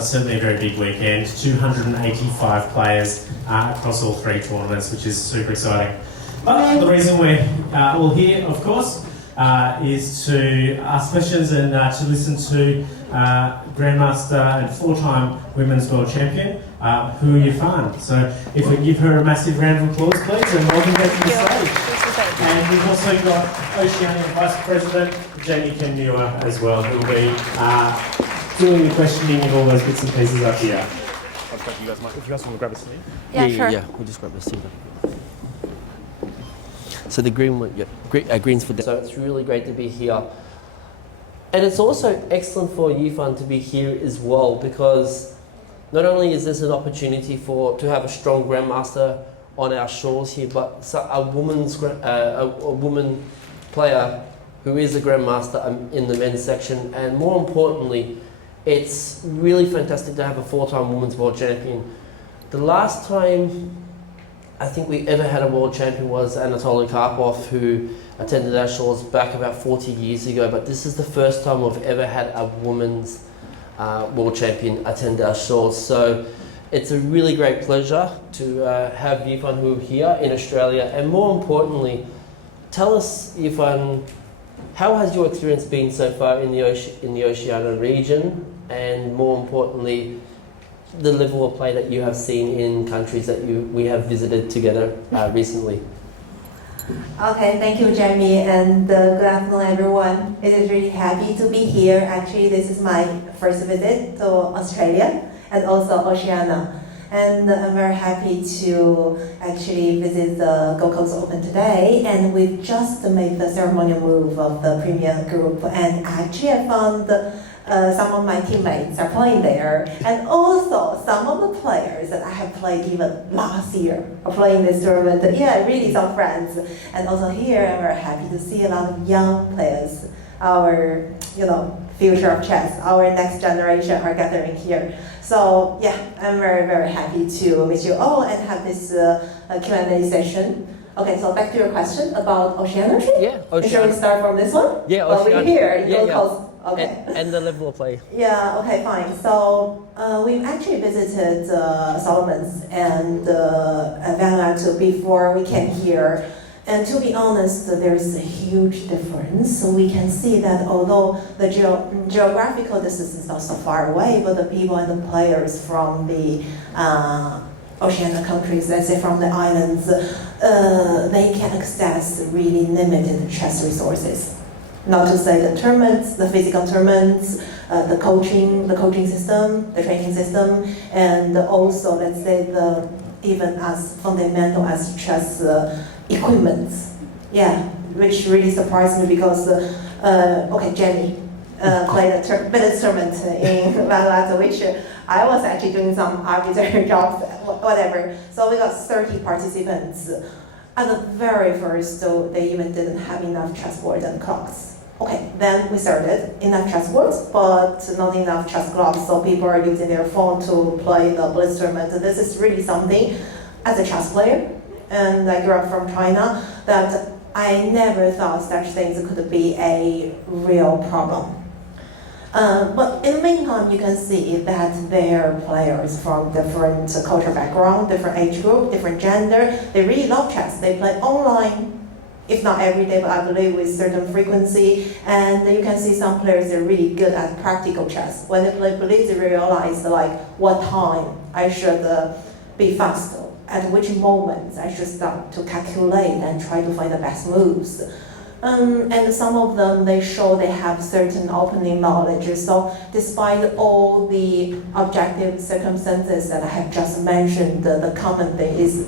Certainly a very big weekend, 285 players across all three tournaments, which is super exciting. But the reason we're all here, of course, is to ask questions and to listen to Grandmaster and four-time Women's World Champion, Hou Yifan. So if we can give her a massive round of applause, please, and welcome back to the stage. And we've also got Oceania Vice President Jamie Kenmure as well, who will be doing the questioning and all those bits and pieces up here. If you guys want to grab a seat. Yeah, sure. Yeah, we'll just grab a seat. So the green one, green's for. So it's really great to be here, and it's also excellent for Yifan to be here as well, because not only is this an opportunity to have a strong grandmaster on our shores here, but a woman player who is a grandmaster in the men's section, and more importantly, it's really fantastic to have a four-time Women's World Champion. The last time I think we ever had a World Champion was Anatoly Karpov, who attended our shores back about 40 years ago, but this is the first time we've ever had a Women's World Champion attend our shores. So it's a really great pleasure to have Yifan Hou here in Australia, and more importantly, tell us, Yifan, how has your experience been so far in the Oceania region, and more importantly, the level of play that you have seen in countries that we have visited together recently? Okay, thank you, Jamie, and good afternoon, everyone. It is really happy to be here. Actually, this is my first visit to Australia and also Oceania. And I'm very happy to actually visit the Gold Coast Open today. And we just made the ceremonial move of the Premier Group. And actually, I found some of my teammates are playing there. And also, some of the players that I have played even last year are playing this tournament. Yeah, really some friends. And also here, I'm very happy to see a lot of young players. Our, future of chess, our next generation are gathering here. So yeah, I'm very, very happy to meet you all and have this Q&A session. Okay, so back to your question about Oceania. Yeah, Oceania. Shall we start from this one? Yeah, well, we're here in Gold yeah. Coast. Okay. And the level of play. Yeah, okay, fine. So we've actually visited Solomon's and Vanuatu before we came here. And to be honest, there's a huge difference. So we can see that although the geographical distance is not so far away, but the people and the players from the Oceania countries, let's say from the islands, they can access really limited chess resources. Not to say the tournaments, the physical tournaments, the coaching system, the training system, and also, let's say, even as fundamental as chess equipment. Yeah, which really surprised me because, Jenny played a village tournament in Vanuatu, which I was actually doing some arbitrary jobs, whatever. So we got 30 participants. At the very first, they even didn't have enough chessboards and clocks. Okay, then we started enough chessboards, but not enough chess clocks, so people are using their phone to play the blitz tournament. This is really something, as a chess player, and I grew up from China, that I never thought such things could be a real problem. But in the meantime, you can see that there are players from different cultural background, different age group, different gender. They really love chess. They play online, if not every day, but I believe with certain frequency. And you can see some players are really good at practical chess. When they play blitz, they realize what time I should be faster, at which moment I should start to calculate and try to find the best moves. And some of them, they show they have certain opening knowledge. So despite all the objective circumstances that I have just mentioned, the common thing is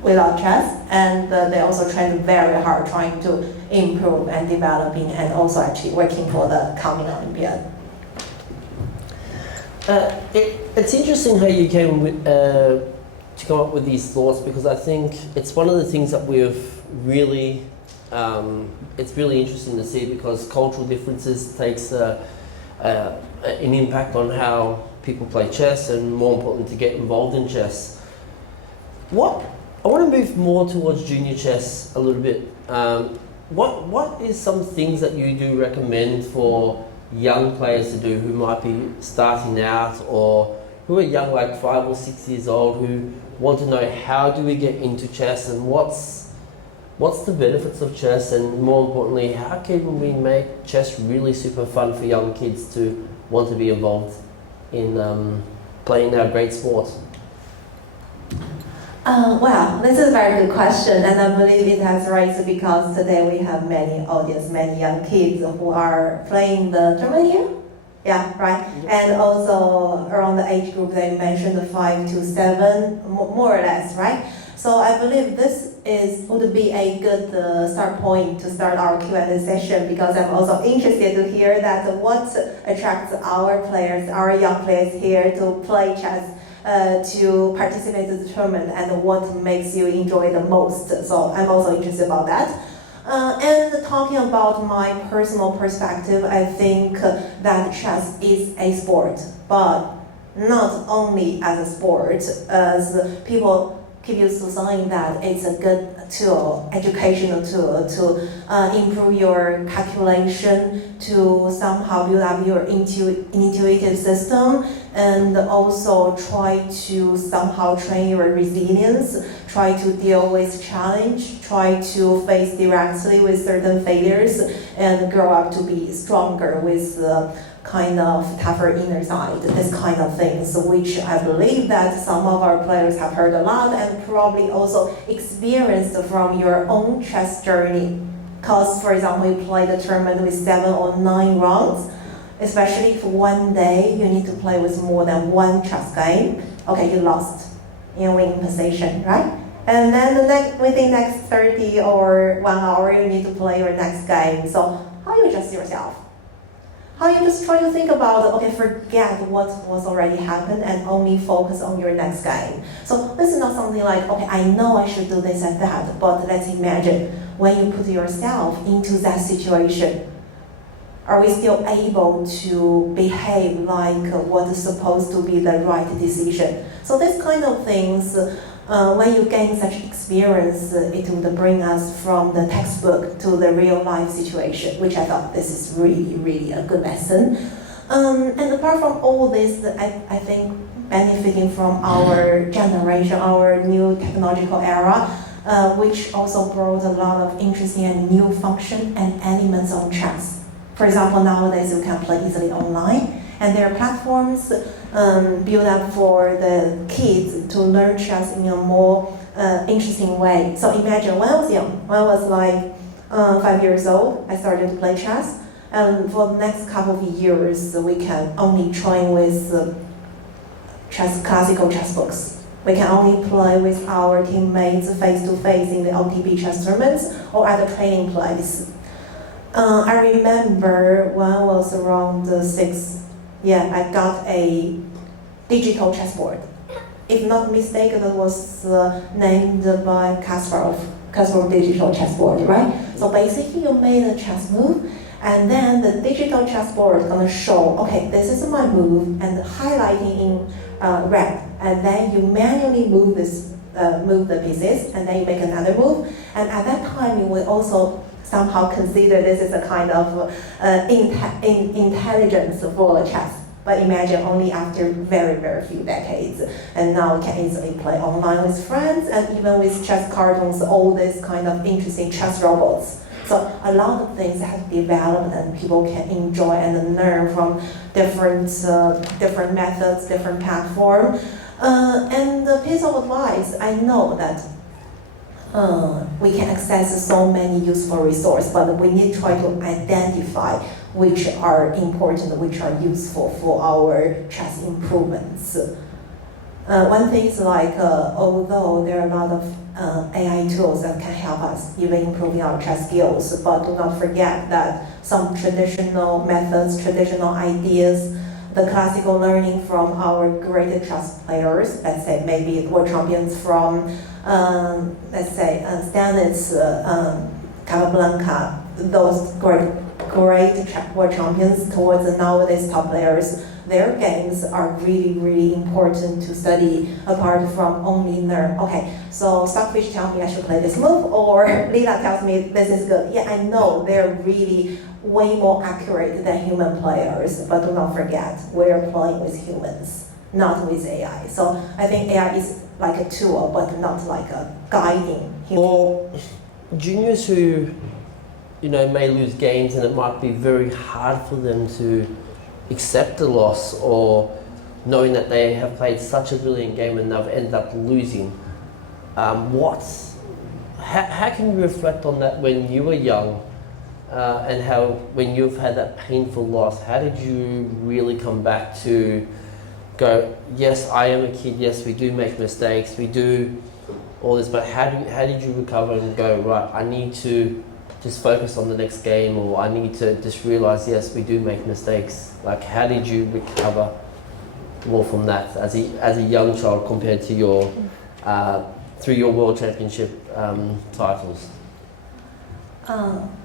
we love chess, and they also train very hard trying to improve and developing, and also actually working for the coming Olympiad. It's interesting how you came with, to come up with these thoughts, because I think it's one of the things that we've really, it's really interesting to see, because cultural differences takes an impact on how people play chess, and more important to get involved in chess. I want to move more towards junior chess a little bit. What is some things that you do recommend for young players to do who might be starting out or who are young, like 5 or 6 years old, who want to know how do we get into chess and what's the benefits of chess, and more importantly, how can we make chess really super fun for young kids to want to be involved in playing our great sport? Well, this is a very good question, and I believe it has raised because today we have many audience, many young kids who are playing the tournament here. Yeah, right. And also around the age group that you mentioned, the 5 to 7, more or less, right? So I believe this would be a good start point to start our Q&A session, because I'm also interested to hear that what attracts our players, our young players here to play chess, to participate in the tournament, and what makes you enjoy the most. So I'm also interested about that. And talking about my personal perspective, I think that chess is a sport, but not only as a sport, as people keep used to saying that it's a good tool, educational tool to improve your calculation, to somehow build up your intuitive system, and also try to somehow train your resilience, try to deal with challenge, try to face directly with certain failures, and grow up to be stronger with kind of tougher inner side, this kind of things, which I believe that some of our players have heard a lot and probably also experienced from your own chess journey. Because, for example, you play the tournament with 7 or 9 rounds, especially if one day you need to play with more than one chess game, okay, you lost in winning position, right? And then within next 30 or 1 hour, you need to play your next game. So how you adjust yourself? How you just try to think about, okay, forget what was already happened and only focus on your next game. So this is not something like, okay, I know I should do this and that, but let's imagine when you put yourself into that situation, are we still able to behave like what is supposed to be the right decision? So this kind of things, when you gain such experience, it would bring us from the textbook to the real life situation, which I thought this is really, really a good lesson. And apart from all this, I think benefiting from our generation, our new technological era, which also brought a lot of interesting and new function and elements on chess. For example, nowadays you can play easily online, and there are platforms built up for the kids to learn chess in a more interesting way. So imagine when I was young, when I was like 5 years old, I started to play chess, and for the next couple of years, we can only train with classical chess books. We can only play with our teammates face-to-face in the OTP chess tournaments or at a training place. I remember when I was around 6, I got a digital chessboard. If not mistaken, it was named by Kasparov digital chessboard, right? So basically you made a chess move, and then the digital chessboard is gonna show, okay, this is my move, and highlighting in red, and then you manually move the pieces, and then you make another move, and at that time you will also somehow consider this is a kind of intelligence for chess. But imagine only after very, very few decades. And now we can easily play online with friends, and even with chess cartoons, all this kind of interesting chess robots. So a lot of things have developed, and people can enjoy and learn from different methods, different platforms. And the piece of advice, I know that we can access so many useful resources, but we need to try to identify which are important, which are useful for our chess improvements. One thing is like, although there are a lot of AI tools that can help us even improving our chess skills, but do not forget that some traditional methods, traditional ideas, the classical learning from our great chess players, let's say maybe world champions from, let's say, Stanitz, Capablanca, those great world champions towards the nowadays top players their games are really, really important to study apart from only learn. Okay, so Stockfish tells me I should play this move, or Lila tells me this is good. Yeah, I know they're really way more accurate than human players, but do not forget, we're playing with humans, not with AI. So I think AI is like a tool, but not like a guiding human. For juniors who, may lose games and it might be very hard for them to accept the loss, or knowing that they have played such a brilliant game and they've ended up losing. How can you reflect on that when you were young, and how when you've had that painful loss, how did you really come back to go, yes, I am a kid, yes, we do make mistakes, we do all this, but how did you recover and go, right, I need to just focus on the next game, or I need to just realize, yes, we do make mistakes? Like, how did you recover more from that as a young child compared to your through your World Championship titles?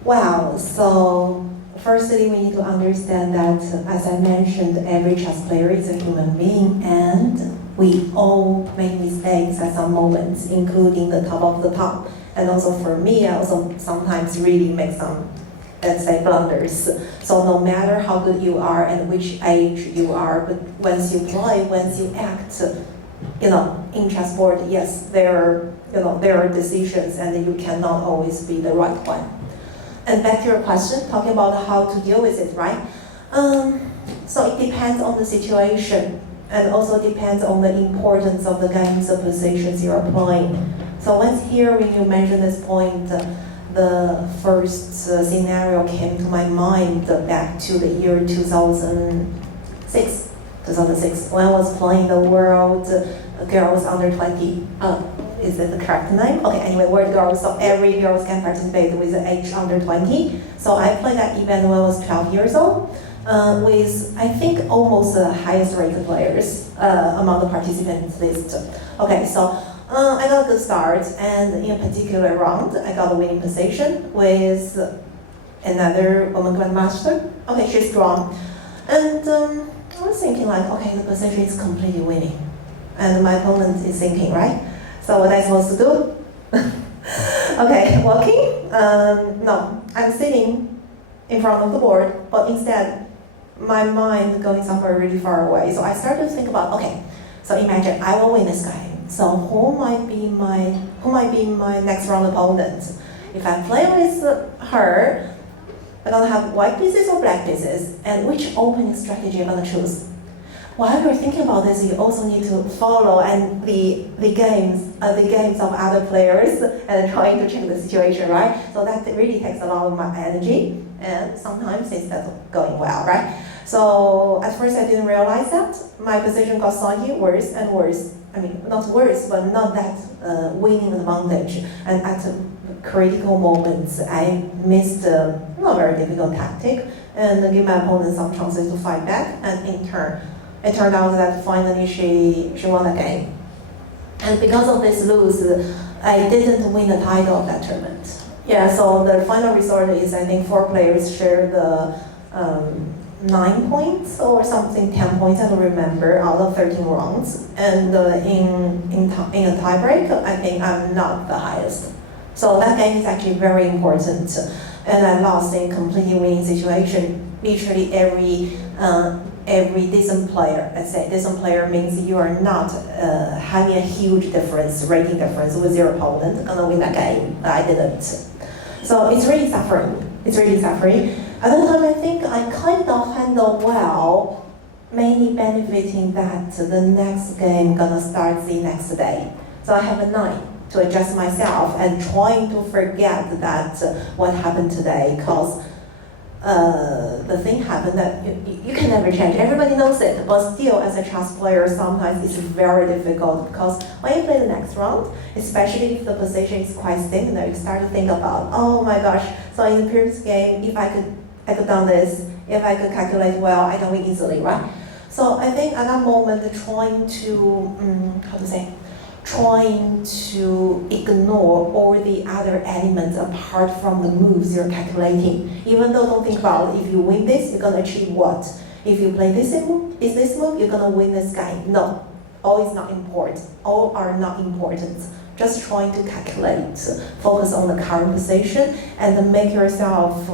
Wow, so firstly we need to understand that, as I mentioned, every chess player is a human being, and we all make mistakes at some moments, including the top of the top. And also for me, I also sometimes really make some, let's say, blunders. So no matter how good you are and which age you are, but once you play, once you act, in chessboard, yes, there are decisions, and you cannot always be the right one. And back to your question, talking about how to deal with it, right? So it depends on the situation, and also depends on the importance of the games, the positions you are playing. So once here, when you mention this point, the first scenario came to my mind back to the year 2006, when I was playing the World Girls Under 20. Is it the correct name? Okay, anyway, World Girls, so every girls can participate with the age under 20. So I played that event when I was 12 years old, with, I think, almost the highest rated players among the participants list. Okay, so I got a good start, and in a particular round, I got a winning position with another woman grandmaster. Okay, she's strong. And I was thinking like, okay, the position is completely winning. And my opponent is thinking, right? So what am I supposed to do? Okay, walking? No, I'm sitting in front of the board, but instead, my mind going somewhere really far away. So I started to think about, okay, so imagine I will win this game. So who might be my next round opponent? If I play with her, I'm gonna have white pieces or black pieces, and which opening strategy I'm gonna choose? While you're thinking about this, you also need to follow and the games of other players and trying to check the situation, right? So that really takes a lot of my energy, and sometimes it's not going well, right? So at first I didn't realize that my position got slightly worse and worse. I mean, not worse, but not that winning advantage. And at critical moments, I missed a not very difficult tactic and give my opponent some chances to fight back. And in turn, it turned out that finally she won the game. And because of this lose, I didn't win the title of that tournament. Yeah, so the final result is, I think 4 players share the 9 points or something, 10 points, I don't remember, out of 13 rounds. And in a tiebreak, I think I'm not the highest. So that game is actually very important. And I lost in completely winning situation. Literally every decent player, let's say decent player means you are not having a huge difference, rating difference with your opponent, gonna win that game. I didn't. So it's really suffering. It's really suffering. At that time, I think I kind of handled well, mainly benefiting that the next game gonna start the next day. So I have a night to adjust myself and trying to forget that what happened today, because the thing happened that you can never change. Everybody knows it, but still, as a chess player, sometimes it's very difficult, because when you play the next round, especially if the position is quite similar, you start to think about, oh my gosh, so in the previous game, if I could done this, if I could calculate well, I can win easily, right? So I think at that moment, trying to ignore all the other elements apart from the moves you're calculating. Even though don't think about if you win this, you're gonna achieve what? if you play this move, you're gonna win this guy. No, all is not important. All are not important. Just trying to calculate, focus on the current position, and then make yourself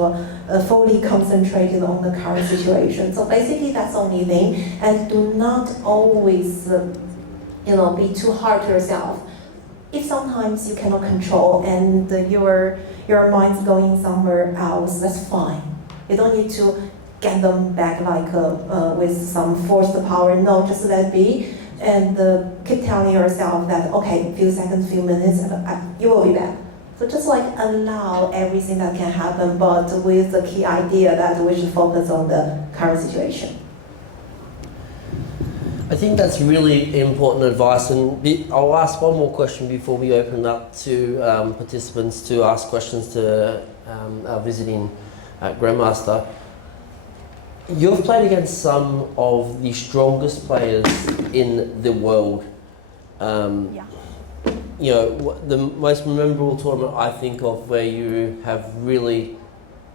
fully concentrated on the current situation. So basically, that's the only thing. And do not always, be too hard to yourself. If sometimes you cannot control and your mind's going somewhere else, that's fine. You don't need to get them back like with some forced power. No, just let it be. And keep telling yourself that, okay, few seconds, few minutes, you will be back. So just like allow everything that can happen, but with the key idea that we should focus on the current situation. I think that's really important advice, and I'll ask one more question before we open up to participants to ask questions to our visiting Grandmaster. You've played against some of the strongest players in the world. The most memorable tournament I think of where you have really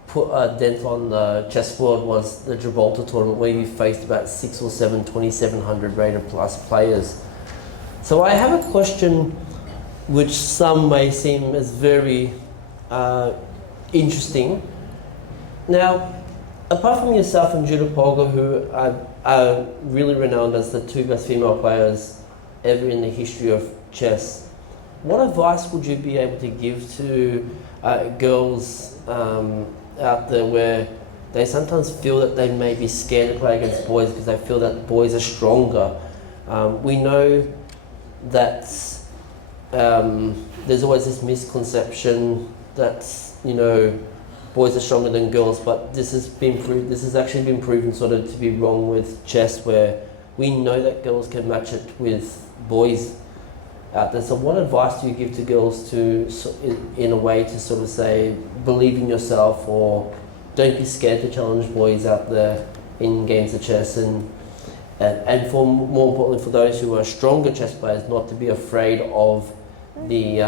put a dent on the chessboard was the Gibraltar tournament, where you faced about 6 or 7 2700 rated plus players. So I have a question which some may seem as very interesting. Now, apart from yourself and Judith Polgar, who are really renowned as the 2 best female players ever in the history of chess, what advice would you be able to give to girls out there where they sometimes feel that they may be scared to play against boys because they feel that boys are stronger? We know that there's always this misconception that, boys are stronger than girls, but this has actually been proven sort of to be wrong with chess, where we know that girls can match it with boys out there. So what advice do you give to girls to, in a way, to sort of say, believe in yourself, or don't be scared to challenge boys out there in games of chess, and for more importantly for those who are stronger chess players, not to be afraid of the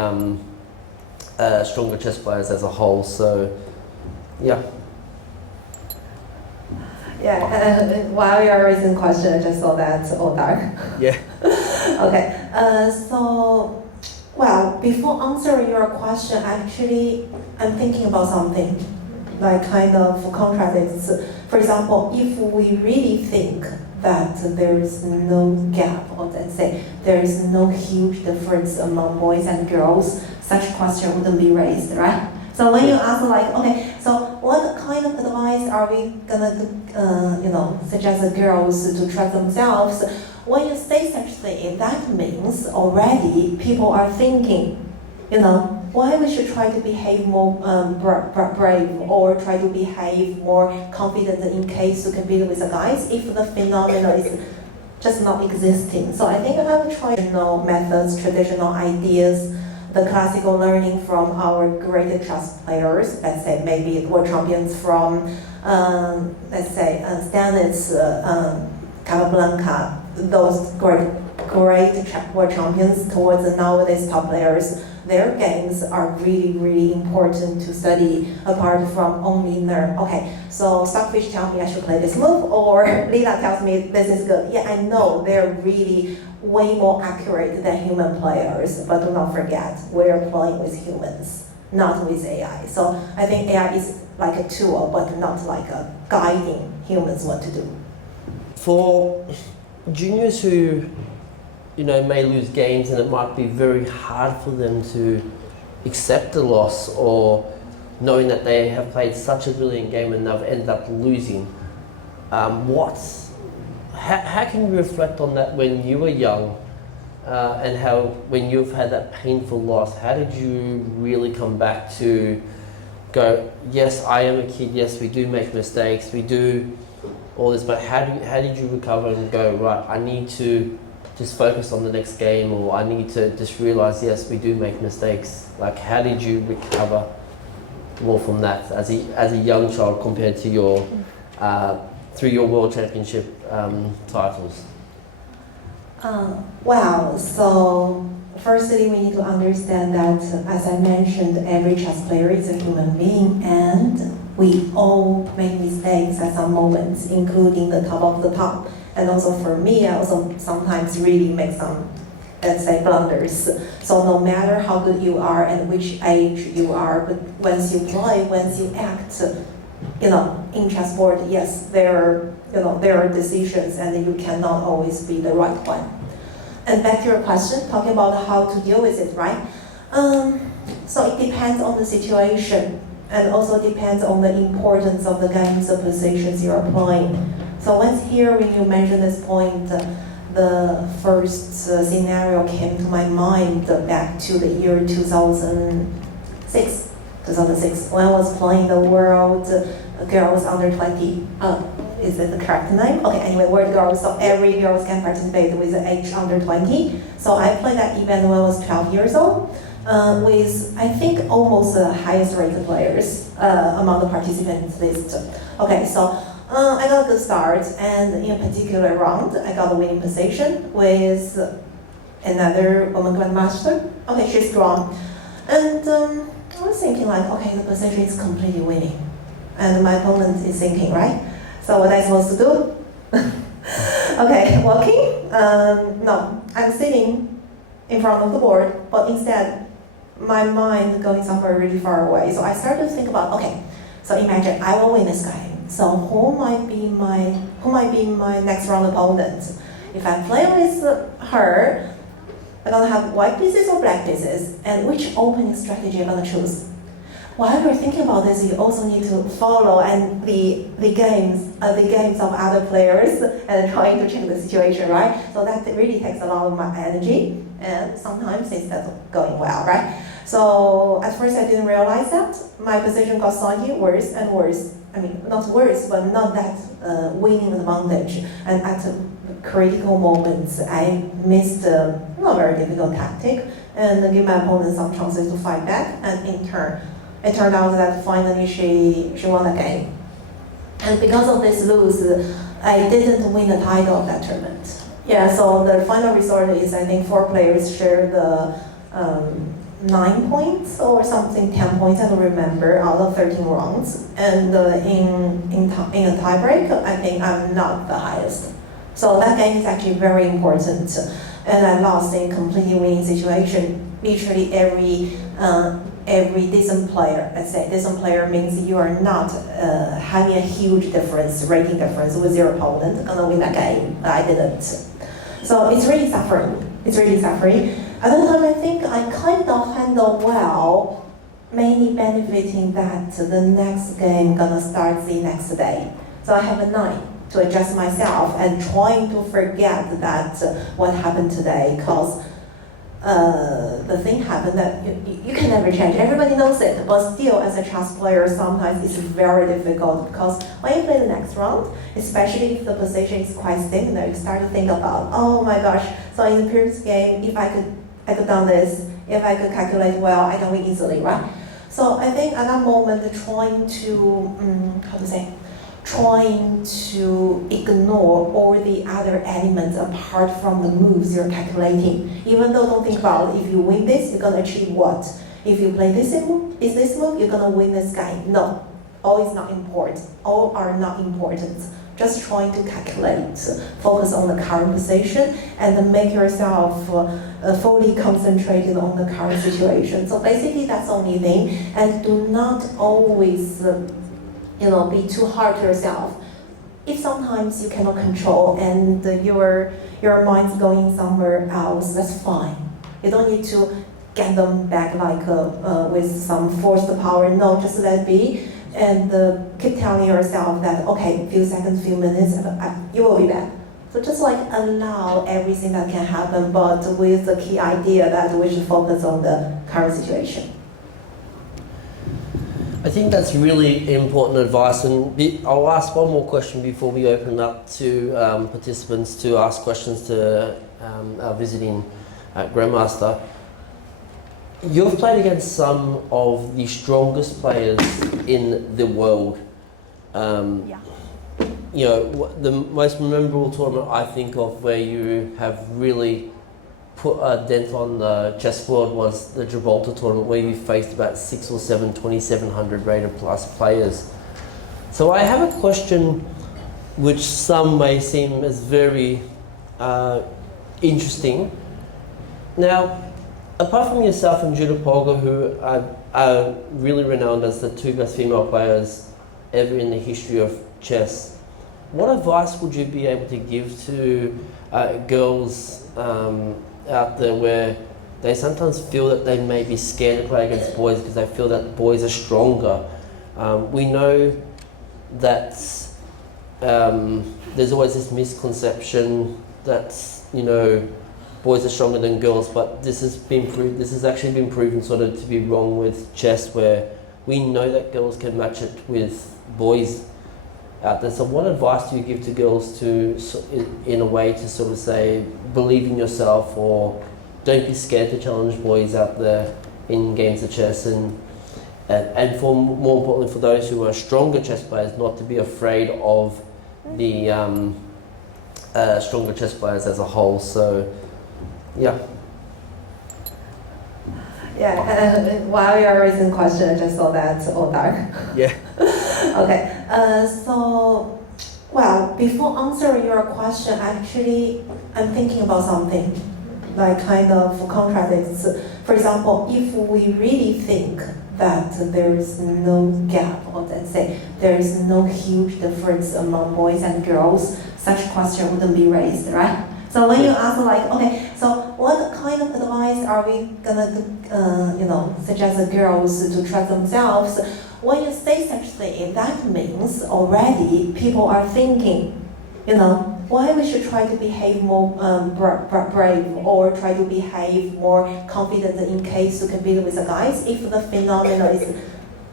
stronger chess players as a whole? So yeah. While you're raising the question, I just saw that all dark. Yeah. Okay. Before answering your question, actually, I'm thinking about something like kind of contradicts. For example, if we really think that there is no gap, or let's say there is no huge difference among boys and girls, such question wouldn't be raised, right? So when you ask okay, so what kind of advice are we gonna suggest the girls to track themselves? When you say such thing, that means already people are thinking, why we should try to behave more brave, or try to behave more confident in case to compete with the guys if the phenomenon is just not existing. So I think I will try methods, traditional ideas, the classical learning from our great chess players, let's say maybe world champions from, Stanitz, Capablanca, those great world champions towards the nowadays top players. Their games are really, really important to study apart from only learn. Okay, so Stockfish tells me I should play this move, or Lila tells me this is good. Yeah, I know they're really way more accurate than human players, but do not forget, we're playing with humans, not with AI. So I think AI is like a tool, but not like a guiding humans what to do. For juniors who may lose games, and it might be very hard for them to accept the loss, or knowing that they have played such a brilliant game and they've ended up losing. How can you reflect on that when you were young, and how, when you've had that painful loss, how did you really come back to go, yes, I am a kid, yes, we do make mistakes, we do all this, but how did you recover and go, right, I need to just focus on the next game, or I need to just realize, yes, we do make mistakes? Like, how did you recover more from that as a young child compared to your through your world championship titles? So firstly, we need to understand that, as I mentioned, every chess player is a human being, and We all make mistakes at some moments, including the top of the top. And also for me, I also sometimes really make some, let's say, blunders. So no matter how good you are and which age you are, but once you play, once you act, in chessboard, yes, there are decisions, and you cannot always be the right one. And back to your question, talking about how to deal with it, right? So it depends on the situation, and also depends on the importance of the games, the positions you are playing. So once here, when you mention this point, the first scenario came to my mind back to the year 2006, when I was playing the World Girls Under 20. Is it the correct name? Okay, anyway, World Girls, so every girls can participate with the age under 20. So I played that event when I was 12 years old, with, I think, almost the highest rated players among the participants list. Okay, so I got a good start, and in a particular round, I got a winning position with another woman grandmaster. Okay, she's strong. And I was thinking like, okay, the position is completely winning. And my opponent is thinking, right? So what am I supposed to do? Okay, walking? No, I'm sitting in front of the board, but instead, my mind going somewhere really far away. So I started to think about, okay, so imagine I will win this game. So who might be my next round opponent? If I play with her, I'm gonna have white pieces or black pieces, and which opening strategy I'm gonna choose? While you're thinking about this, you also need to follow and the games of other players and trying to check the situation, right? So that really takes a lot of my energy, and sometimes it's not going well, right? So at first I didn't realize that my position got slightly worse and worse. I mean, not worse, but not that winning advantage. And at critical moments, I missed a not very difficult tactic and give my opponent some chances to fight back, and in turn, it turned out that finally she won the game. And because of this lose, I didn't win the title of that tournament. Yeah, so the final result is, I think 4 players share the 9 points or something, 10 points, I don't remember, out of 13 rounds. And in a tiebreak, I think I'm not the highest. So that game is actually very important. And I lost in a completely winning situation. Literally every decent player, let's say decent player means you are not having a huge difference, rating difference with your opponent, gonna win that game. I didn't. So it's really suffering. It's really suffering. At the time, I think I kind of handled well, mainly benefiting that the next game gonna start the next day. So I have a night to adjust myself and trying to forget that what happened today, because the thing happened that you can never change. Everybody knows it, but still, as a chess player, sometimes it's very difficult, because when you play the next round, especially if the position is quite similar, you start to think about, oh my gosh, so in the previous game, if I could done this, if I could calculate well, I can win easily, right? So I think at that moment, trying to ignore all the other elements apart from the moves you're calculating. Even though don't think about if you win this, you're gonna achieve what? If you play this move, you're gonna win this game. No, all is not important. All are not important. Just trying to calculate, focus on the current position, and then make yourself fully concentrated on the current situation. So basically, that's the only thing. And do not always be too hard to yourself. If sometimes you cannot control and your mind's going somewhere else, that's fine. You don't need to get them back like with some forced power. No, just let it be, and keep telling yourself that, okay, few seconds, few minutes, you will be back. So just like allow everything that can happen, but with the key idea that we should focus on the current situation. I think that's really important advice, and I'll ask one more question before we open up to participants to ask questions to our visiting Grandmaster. You've played against some of the strongest players in the world. Yeah. The most memorable tournament I think of where you have really put a dent on the chessboard was the Gibraltar tournament, where you faced about 6 or 7 2700 rated plus players. So I have a question which some may seem as very interesting. Now, apart from yourself and Judah Polgar, who are really renowned as the two best female players ever in the history of chess, what advice would you be able to give to girls out there where they sometimes feel that they may be scared to play against boys because they feel that boys are stronger? We know that there's always this misconception that, you know, boys are stronger than girls, but this has actually been proven sort of to be wrong with chess, where we know that girls can match it with boys out there. So what advice do you give to girls to, in a way, to sort of say, believe in yourself, or don't be scared to challenge boys out there in games of chess, and for more importantly for those who are stronger chess players, not to be afraid of the stronger chess players as a whole. So, yeah. Yeah, while you are raising the question, I just saw that all dark. Yeah. Okay, so, well, before answering your question, actually, I'm thinking about something like kind of contradicts. For example, if we really think that there is no gap, or let's say there is no huge difference among boys and girls, such question wouldn't be raised, right? So when you ask like, okay, so what kind of advice are we gonna, suggest the girls to trust themselves? When you say such thing, that means already people are thinking, why we should try to behave more brave, or try to behave more confident in case to compete with the guys if the phenomenon is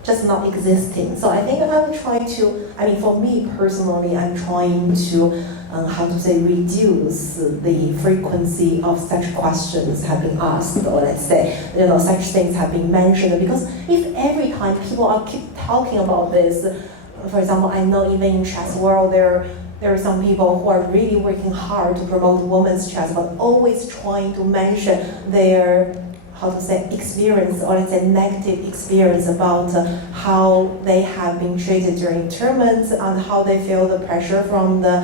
just not existing. So I think I'm trying to, for me personally, I'm trying to, reduce the frequency of such questions have been asked, or let's say, such things have been mentioned. Because if every time people keep talking about this, for example, I know even in chess world there are some people who are really working hard to promote women's chess, but always trying to mention their experience, or let's say negative experience about how they have been treated during tournaments and how they feel the pressure from the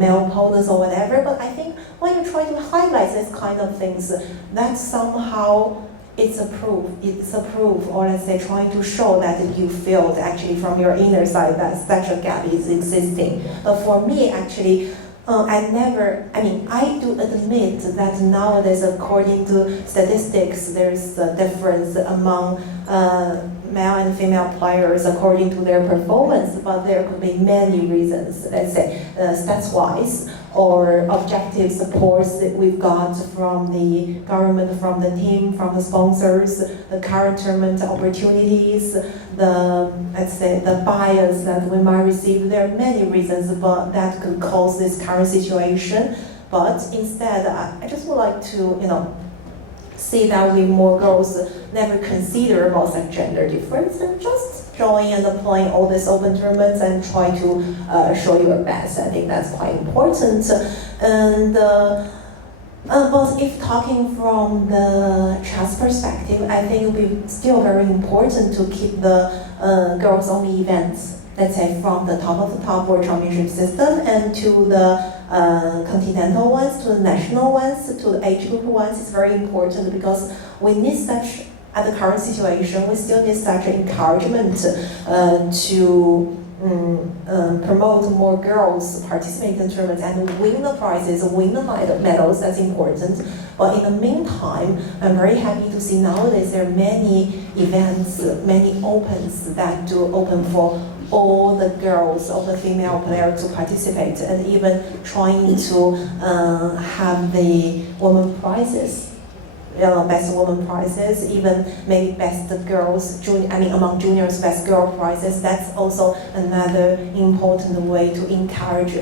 male opponents or whatever. But I think when you try to highlight these kind of things, that somehow it's a proof, or let's say trying to show that you feel actually from your inner side that such a gap is existing. But for me, actually, I do admit that nowadays, according to statistics, there's a difference among male and female players according to their performance, but there could be many reasons, let's say, stats-wise, or objective supports that we've got from the government, from the team, from the sponsors, the current tournament opportunities, the bias that we might receive. There are many reasons that could cause this current situation. But instead, I just would like to, see that we more girls never consider about such gender difference, and just join and playing all these open tournaments and try to show your best. I think that's quite important. And but if talking from the chess perspective, I think it will be still very important to keep the girls-only events, let's say from the top of the top World Championship system and to the continental ones, to the national ones, to the age group ones. Is very important because we need such, at the current situation, we still need such encouragement to promote more girls participate in tournaments and win the prizes, win the medals. That's important. But in the meantime, I'm very happy to see nowadays there are many events, many opens that do open for all the girls, all the female players to participate, and even trying to have the women prizes. Best woman prizes, even maybe best girls, among juniors, best girl prizes. That's also another important way to encourage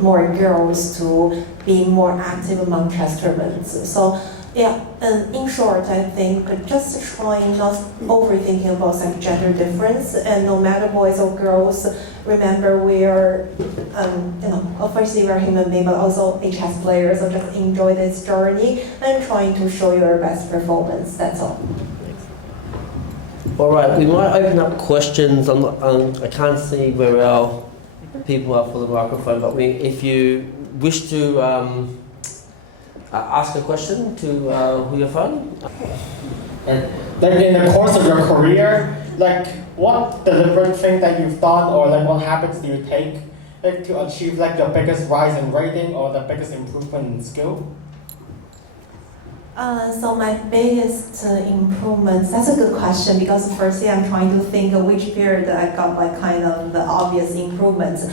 more girls to be more active among chess tournaments. So, yeah, and in short, I think just trying not overthinking about some gender difference, and no matter boys or girls, remember we're, firstly we're human beings, but also a chess player, so just enjoy this journey and trying to show your best performance, that's all. All right, we might open up questions. I can't see where our people are for the microphone, but if you wish to ask a question to Hou Yifan. And like in the course of your career, like what deliberate thing that you've done or like what habits do you take like to achieve like your biggest rise in rating or the biggest improvement in skill? So my biggest improvements, that's a good question because firstly I'm trying to think of which period I got like kind of the obvious improvements.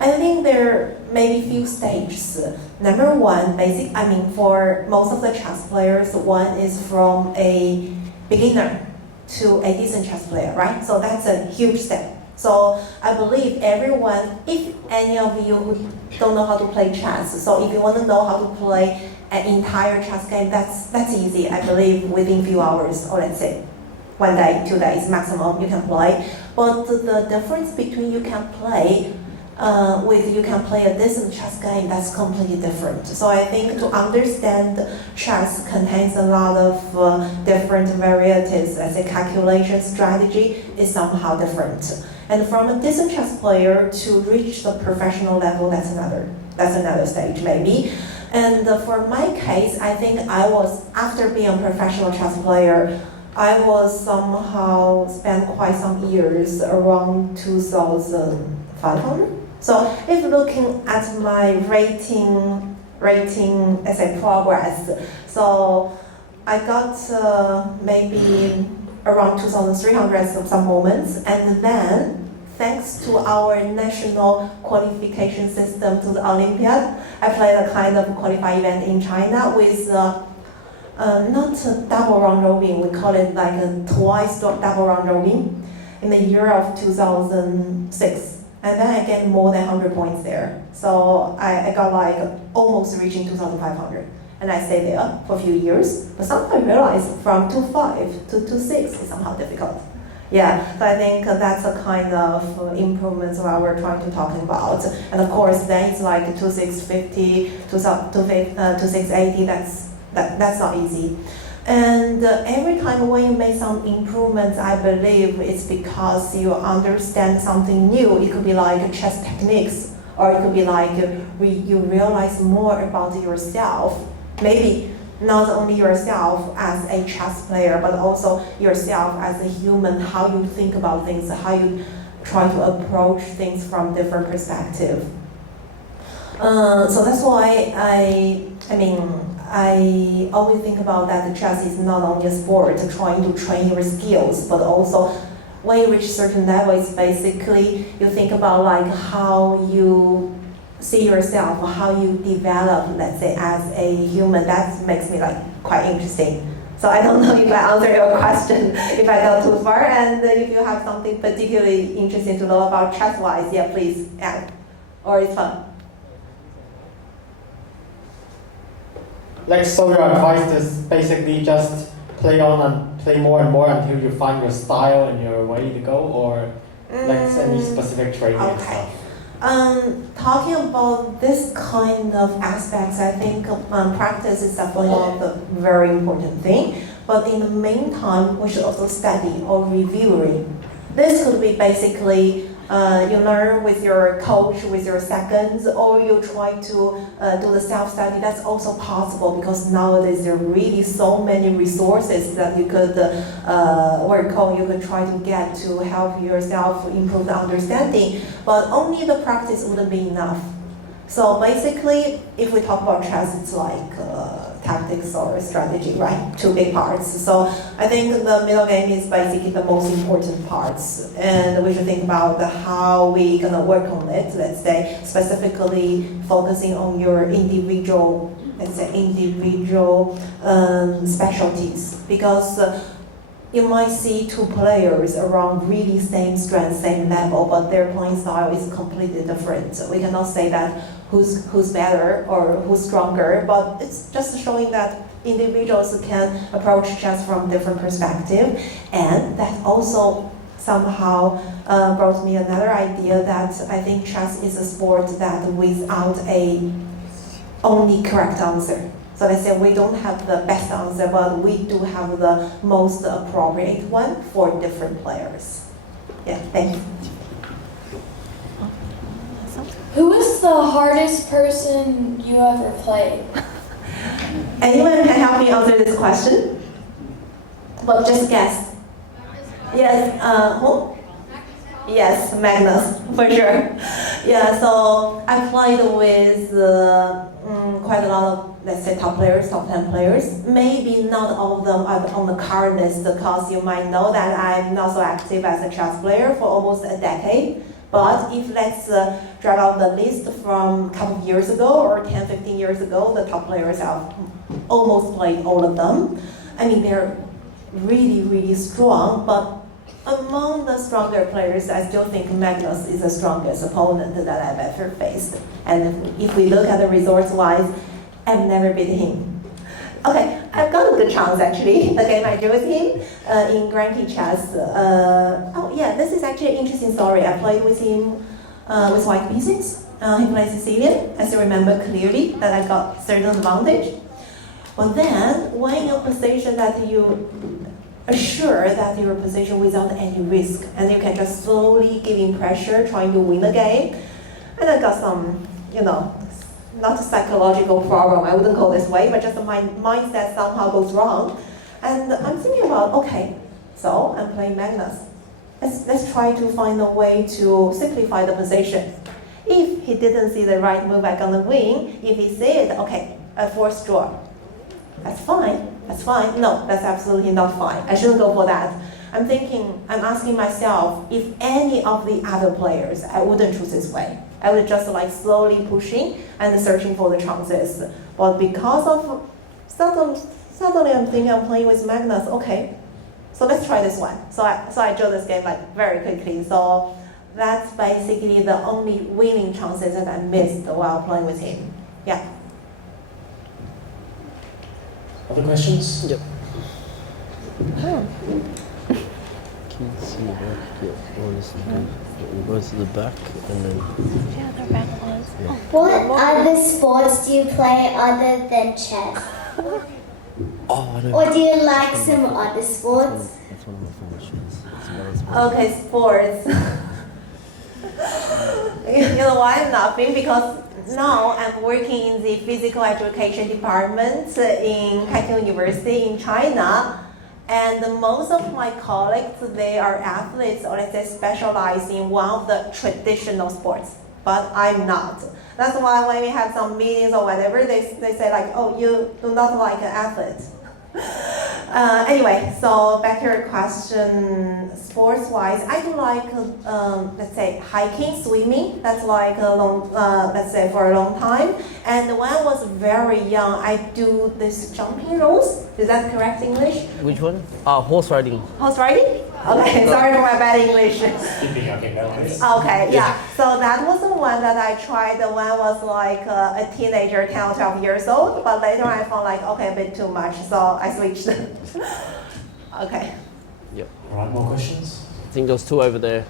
I think there may be few stages. Number one, for most of the chess players, one is from a beginner to a decent chess player, right? So that's a huge step. So I believe everyone, if any of you who don't know how to play chess, so if you want to know how to play an entire chess game, that's easy. I believe within few hours, or let's say 1 day, 2 days maximum, you can play. But the difference between you can play a decent chess game, that's completely different. So I think to understand chess contains a lot of different varieties as a calculation strategy is somehow different. And from a decent chess player to reach the professional level, that's another stage maybe. And for my case, I think after being a professional chess player, I was somehow spent quite some years around 2,500. So if looking at my rating as a progress, so I got maybe around 2,300 at some moments, and then thanks to our national qualification system to the Olympiad, I played a kind of qualifying event in China with not a double round robin, we call it like a twice double round robin in the year of 2006. And then I get more than 100 points there. So I got like almost reaching 2,500. And I stayed there for a few years. But somehow I realized from 2.5 to 2.6 is somehow difficult. Yeah, so I think that's a kind of improvements that we're trying to talk about. And of course, then it's like 2.650, 2.680, that's not easy. And every time when you make some improvements, I believe it's because you understand something new. It could be like chess techniques, or it could be like you realize more about yourself. Maybe not only yourself as a chess player, but also yourself as a human, how you think about things, how you try to approach things from different perspectives. So that's why I always think about that the chess is not only a sport trying to train your skills, but also when you reach certain level, it's basically you think about like how you see yourself, how you develop, let's say, as a human. That makes me like quite interesting. So I don't know if I answered your question, if I go too far, and if you have something particularly interesting to know about chess-wise, yeah, please add, or it's fun. Like, so your advice is basically just play on and play more and more until you find your style and your way to go, or like any specific training and stuff? Talking about this kind of aspects, I think practice is definitely one of the very important thing. But in the meantime, we should also study or reviewing. This could be basically you learn with your coach, with your seconds, or you try to do the self-study. That's also possible because nowadays there are really so many resources that you could work on, you could try to get to help yourself improve the understanding. But only the practice wouldn't be enough. So basically, if we talk about chess, it's like tactics or strategy, right? Two big parts. So I think the middle game is basically the most important parts, and we should think about how we gonna work on it. Let's say specifically focusing on your individual, specialties, because you might see two players around really same strength, same level, but their playing style is completely different. So we cannot say that who's better or who's stronger, but it's just showing that individuals can approach chess from different perspective, and that also somehow brought me another idea that I think chess is a sport that without a only correct answer. So let's say we don't have the best answer, but we do have the most appropriate one for different players. Yeah, thank you. Who is the hardest person you ever played? Anyone can help me answer this question? Well, just guess. Yes, who? Yes, Magnus, for sure. Yeah, so I played with quite a lot of, let's say, top players, top 10 players. Maybe not all of them are on the card list because you might know that I'm not so active as a chess player for almost a decade. But if let's drag out the list from a couple of years ago or 10, 15 years ago, the top players have almost played all of them. I mean, they're really, really strong, but among the stronger players, I still think Magnus is the strongest opponent that I've ever faced. And if we look at the results-wise, I've never beaten him. Okay, I've got a good chance actually. The game I drew with him in Grand Prix chess. Oh yeah, this is actually an interesting story. I played with him with white pieces. He plays Sicilian. I still remember clearly that I got certain advantage. But then, when you're in a position that you assure that you're in a position without any risk, and you can just slowly giving pressure, trying to win the game, and I got some, not a psychological problem, I wouldn't call it this way, but just my mindset somehow goes wrong. And I'm thinking about, okay, so I'm playing Magnus. Let's try to find a way to simplify the position. If he didn't see the right move, I'm gonna win. If he see it, okay, a forced draw. That's fine, that's fine. No, that's absolutely not fine. I shouldn't go for that. I'm asking myself, if any of the other players, I wouldn't choose this way. I would just slowly pushing and searching for the chances. But because of, suddenly I'm thinking I'm playing with Magnus, okay, so let's try this one. So I drew this game very quickly. So that's basically the only winning chances that I missed while playing with him. Yeah. Other questions? Yep. Can you see the back? Yeah, or this is good. It goes to the back and then. Yeah, they're backwards. Yeah. What other sports do you play other than chess? Oh, I know. Or do you like some other sports? That's one of my favorite sports. Okay, sports. You know why I'm laughing? Because now I'm working in the physical education department in Peking University in China. And most of my colleagues, they are athletes or let's say specialize in one of the traditional sports, but I'm not. That's why when we have some meetings or whatever, they say oh, you do not like an athlete. Anyway, so back to your question, sports-wise, I do like, let's say, hiking, swimming. That's a long, let's say, for a long time. And when I was very young, I do this jumping ropes. Is that correct English? Which one? Horse riding. Horse riding? Okay, sorry for my bad English. Keeping okay, balance. Okay, yeah. So that was the one that I tried when I was a teenager, 10 or 12 years old. But later I found okay, a bit too much, so I switched. Okay. Yep. All right, more questions? I think there's two over there.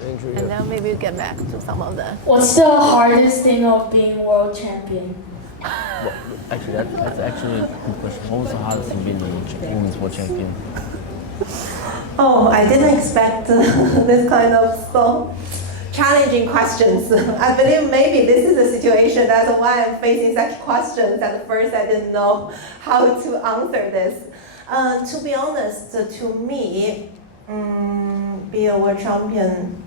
Andrew, And now maybe we'll get back to some of the. What's the hardest thing of being world champion? Well, actually, that's actually a good question. What was the hardest thing being the women's world champion? Oh, I didn't expect this kind of so challenging questions. I believe maybe this is a situation that's why I'm facing such questions. At first, I didn't know how to answer this. To be honest, to me, be a world champion,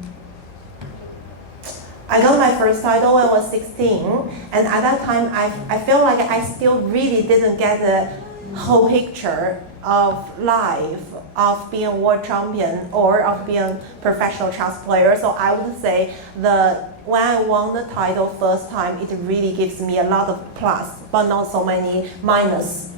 I got my first title when I was 16, and at that time, I felt like I still really didn't get the whole picture of life, of being a world champion or of being a professional chess player. So I would say when I won the title first time, it really gives me a lot of plus, but not so many minus.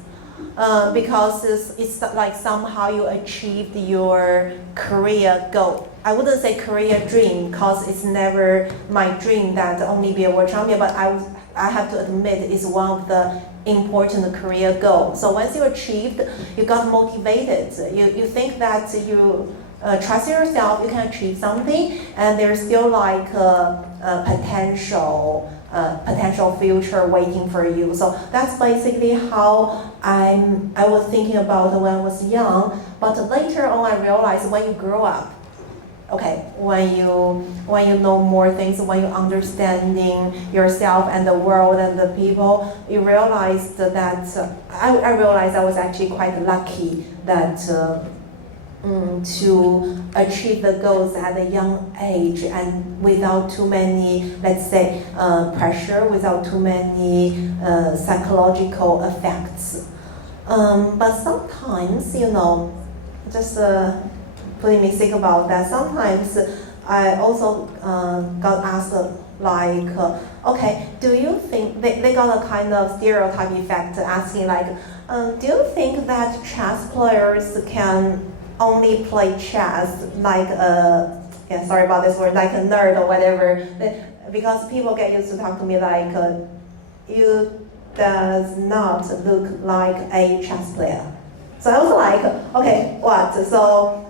Because it's like somehow you achieved your career goal. I wouldn't say career dream because it's never my dream that only be a world champion, but I have to admit it's one of the important career goals. So once you achieved, you got motivated. You think that you trust yourself, you can achieve something, and there's still a potential potential future waiting for you. So that's basically how I was thinking about when I was young. But later on, I realized when you grow up, okay, when you know more things, when you're understanding yourself and the world and the people, you realize that I realized I was actually quite lucky that to achieve the goals at a young age and without too many, let's say, pressure, without too many psychological effects. But sometimes, just putting me think about that, sometimes I also got asked like, okay, do you think, they got a kind of stereotype effect asking like, do you think that chess players can only play chess like sorry about this word, like a nerd or whatever? Because people get used to talk to me like, you does not look like a chess player. So I was like, okay, what? So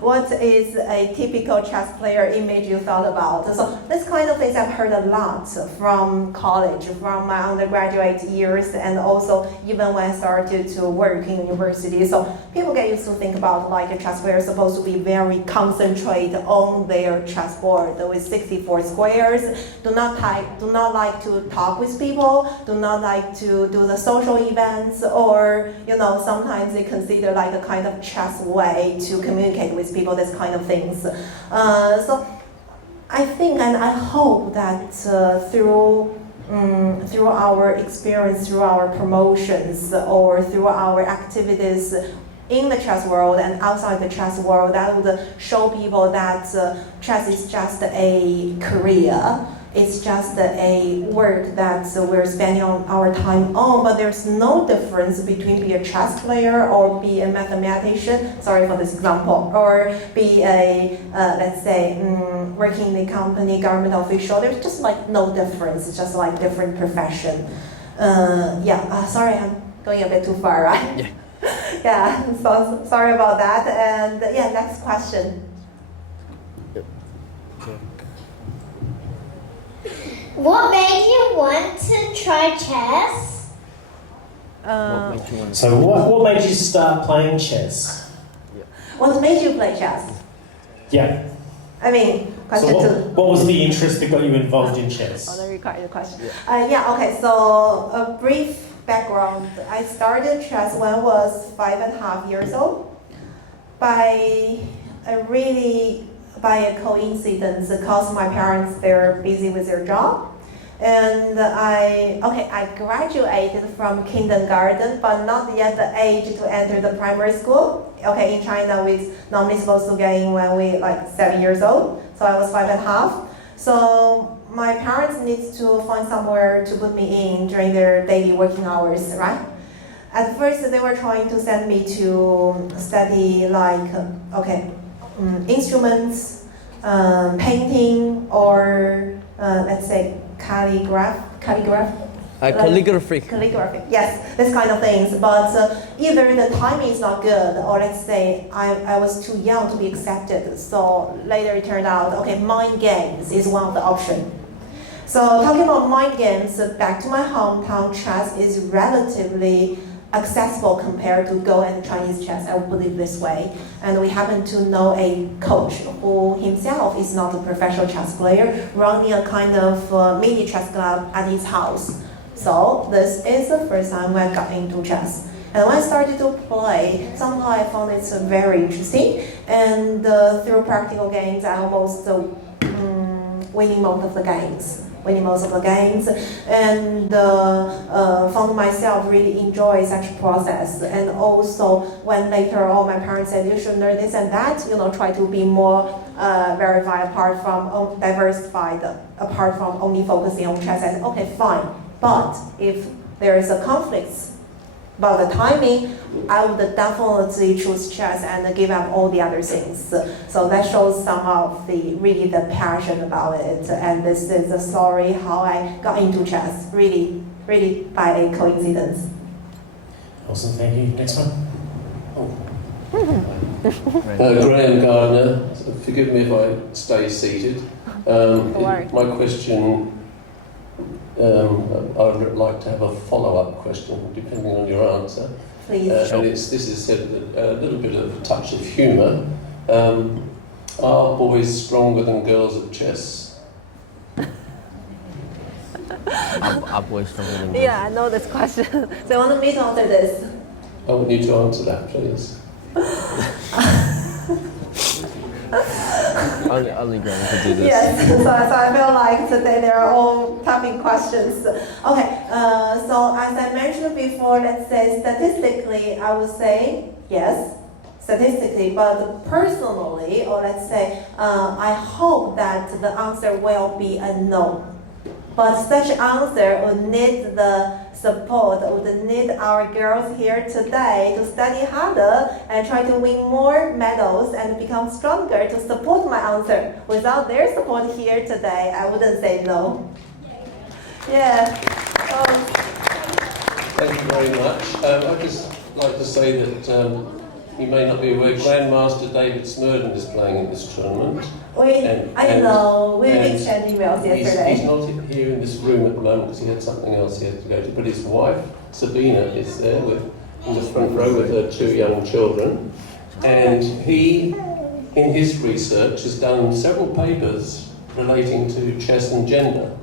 what is a typical chess player image you thought about? So this kind of things I've heard a lot from college, from my undergraduate years, and also even when I started to work in university. So people get used to think about like a chess player is supposed to be very concentrated on their chessboard with 64 squares, do not like to talk with people, do not like to do the social events, or sometimes they consider like a kind of chess way to communicate with people, this kind of things. So I think and I hope that through our experience, through our promotions, or through our activities in the chess world and outside the chess world, that would show people that chess is just a career. It's just a work that we're spending our time on, but there's no difference between be a chess player or be a mathematician, sorry for this example, or be a, let's say, working in a company, government official. There's just like no difference, it's just like different profession. Sorry, I'm going a bit too far, right? Yeah. Yeah, so sorry about that. And next question. What made you want to try chess? So what made you start playing chess? What made you play chess? Yeah. I mean, question So two. what was the interest that got you involved in chess? Oh, the question. Okay, so a brief background. I started chess when I was 5.5 years old. By a coincidence, because my parents, they're busy with their job. And I graduated from kindergarten, but not yet the age to enter the primary school. Okay, in China, we normally supposed to get in when we like 7 years old. So I was 5.5. So my parents need to find somewhere to put me in during their daily working hours, right? At first, they were trying to send me to study like, instruments, painting, or let's say calligraphy. Calligraphy, yes, this kind of things. But either the timing is not good, or let's say I was too young to be accepted. So later it turned out, okay, mind games is one of the options. So talking about mind games, back to my hometown, chess is relatively accessible compared to Go and Chinese chess, I would put it this way. And we happen to know a coach who himself is not a professional chess player, running a kind of mini chess club at his house. So this is the first time I got into chess. And when I started to play, somehow I found it very interesting. And through practical games, I almost winning most of the games. And found myself really enjoy such process. And also when later on my parents said you should learn this and that, try to be more diversified apart from only focusing on chess. I said, okay, fine. But if there is a conflict about the timing, I would definitely choose chess and give up all the other things. So that shows some of the passion about it. And this is the story how I got into chess, really by a coincidence. Awesome, thank you. Next one. Graham Gardner, forgive me if I stay seated. My question I would like to have a follow-up question, depending on your answer. Please. And this is said with a little bit of a touch of humour. Are boys stronger than girls at chess? Are boys stronger than girls? Yeah, I know this question. So I want me to answer this. I want you to answer that, please. Only Graham could do this. Yes, so I feel like today they're all topic questions. Okay, so as I mentioned before, let's say statistically, I would say yes, statistically, but personally, or let's say, I hope that the answer will be a no. But such answer would need the support, would need our girls here today to study harder and try to win more medals and become stronger to support my answer. Without their support here today, I wouldn't say no. Yeah. Thank you very much. I'd just like to say that you may not be aware, Grandmaster David Smurden is playing in this tournament. I know, we've exchanged emails yesterday. He's not here in this room at the moment because he had something else he had to go to, but his wife, Sabina, is there in the front row with her 2 young children. And he, in his research, has done several papers relating to chess and gender.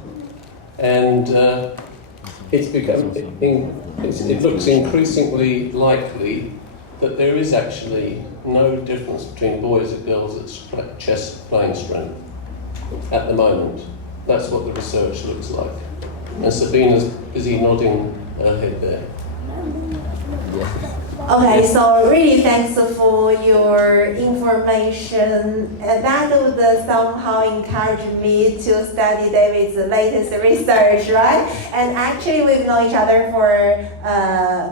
And it looks increasingly likely that there is actually no difference between boys and girls at chess playing strength at the moment. That's what the research looks like. And Sabina's busy nodding her head there. Okay, so really thanks for your information. That would somehow encourage me to study David's latest research, right? And actually we've known each other for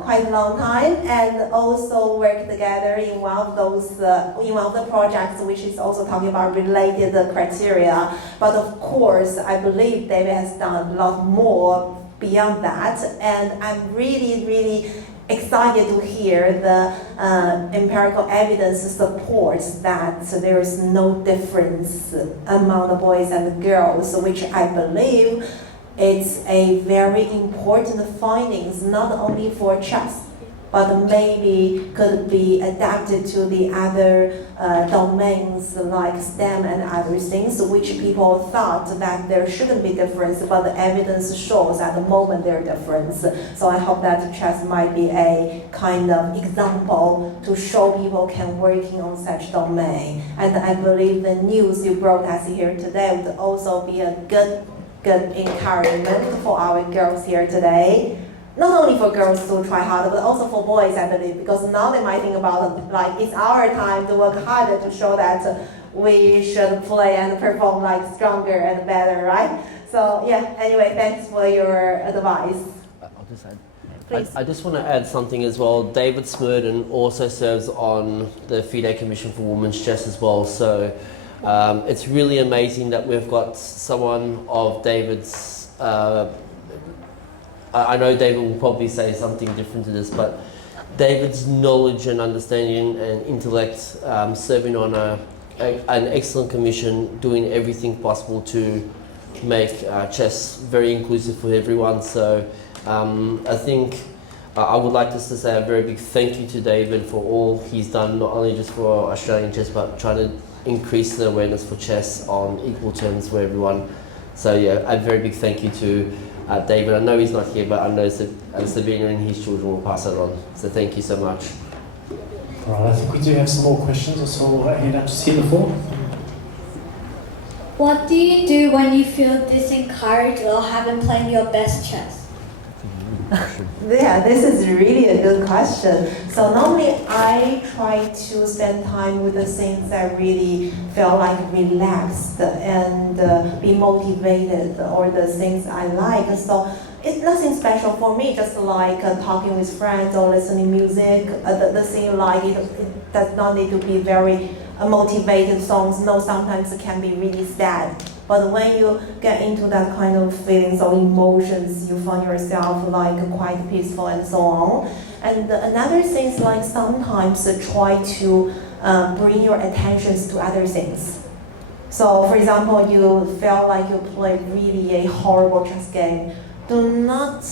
quite a long time and also worked together in one of the projects which is also talking about related criteria. But of course, I believe David has done a lot more beyond that, and I'm really excited to hear the empirical evidence supports that there is no difference among the boys and the girls, which I believe it's a very important findings, not only for chess, but maybe could be adapted to the other domains like STEM and other things, which people thought that there shouldn't be difference, but the evidence shows at the moment there are difference. So I hope that chess might be a kind of example to show people can working on such domain. And I believe the news you brought us here today would also be a good encouragement for our girls here today. Not only for girls to try harder, but also for boys, I believe, because now they might think about like it's our time to work harder to show that we should play and perform like stronger and better, right? So yeah, anyway, thanks for your advice. I'll just add. Please. I just want to add something as well. David Smurden also serves on the FIDE Commission for Women's Chess as well. So it's really amazing that we've got someone of David's I know David will probably say something different to this, but David's knowledge and understanding and intellect serving on an excellent commission, doing everything possible to make chess very inclusive for everyone. So I think I would like just to say a very big thank you to David for all he's done, not only just for Australian chess, but trying to increase the awareness for chess on equal terms for everyone. So yeah, a very big thank you to David. I know he's not here, but I know Sabina and his children will pass it on. So thank you so much. All right, I think we do have some more questions. I saw a hand up just here before. What do you do when you feel disencouraged or haven't played your best chess? Yeah, this is really a good question. So normally I try to spend time with the things that really feel like relaxed and be motivated, or the things I like. So it's nothing special for me, just like talking with friends or listening music. The thing like it does not need to be very motivated songs. No, sometimes it can be really sad. But when you get into that kind of feelings or emotions, you find yourself like quite peaceful and so on. And another thing is like sometimes try to bring your attentions to other things. So, for example, you felt like you played really a horrible chess game. Do not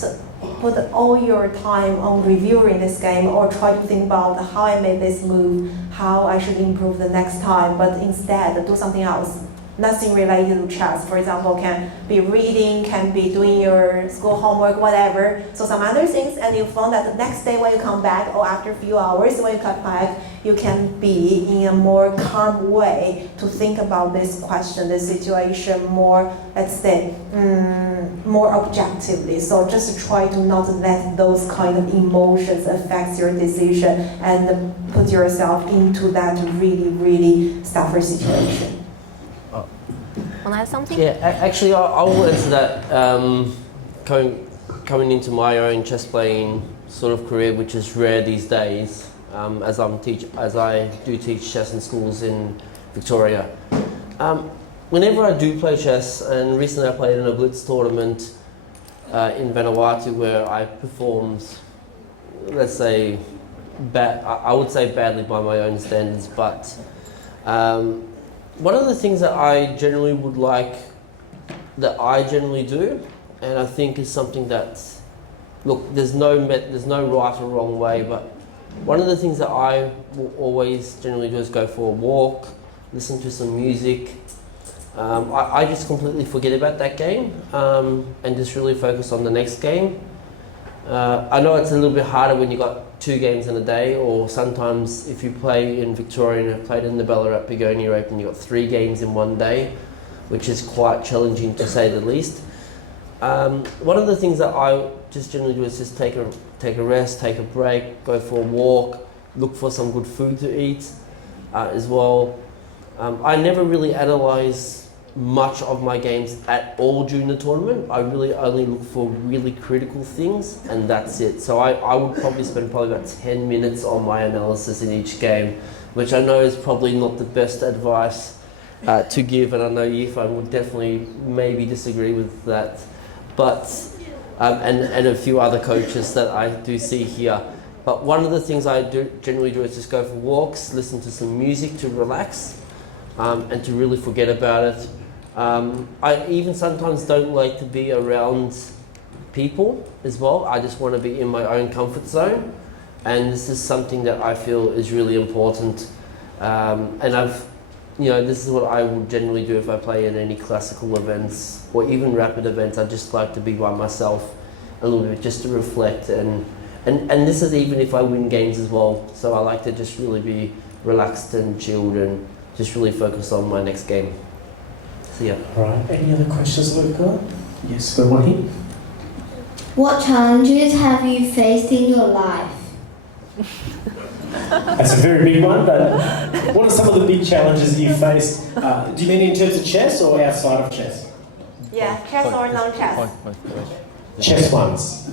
put all your time on reviewing this game or try to think about how I made this move, how I should improve the next time, but instead do something else. Nothing related to chess. For example, can be reading, can be doing your school homework, whatever. So some other things, and you found that the next day when you come back, or after a few hours when you come back, you can be in a more calm way to think about this question, this situation more, let's say, more objectively. So just try to not let those kind of emotions affect your decision and put yourself into that really, really tougher situation. Want to add something? Yeah, actually, I will answer that. Coming into my own chess playing sort of career, which is rare these days, as I do teach chess in schools in Victoria. Whenever I do play chess, and recently I played in a Blitz tournament in Vanuatu where I performed, let's say, I would say badly by my own standards, but. One of the things that I generally would like, that I generally do, and I think is something that, look, there's no right or wrong way, but one of the things that I will always generally do is go for a walk, listen to some music. I just completely forget about that game and just really focus on the next game. I know it's a little bit harder when you got 2 games in a day, or sometimes if you play in Victoria and have played in the Ballarat Begonia Open, you've got 3 games in one day, which is quite challenging to say the least. One of the things that I just generally do is just take a rest, take a break, go for a walk, look for some good food to eat as well. I never really analyse much of my games at all during the tournament. I really only look for really critical things, and that's it. So I would probably spend about 10 minutes on my analysis in each game, which I know is probably not the best advice to give, and I know Yifan would definitely maybe disagree with that. But and a few other coaches that I do see here. But one of the things I generally do is just go for walks, listen to some music to relax, and to really forget about it. I even sometimes don't like to be around people as well. I just want to be in my own comfort zone, and this is something that I feel is really important. And this is what I would generally do if I play in any classical events or even rapid events. I just like to be by myself a little bit, just to reflect, and this is even if I win games as well. So I like to just really be relaxed and chilled and just really focus on my next game. So yeah. All right. Any other questions we've got? Yes, got one here. What challenges have you faced in your life? That's a very big one, but what are some of the big challenges that you faced? Do you mean in terms of chess or outside of chess? Yeah, chess or non-chess? Chess ones.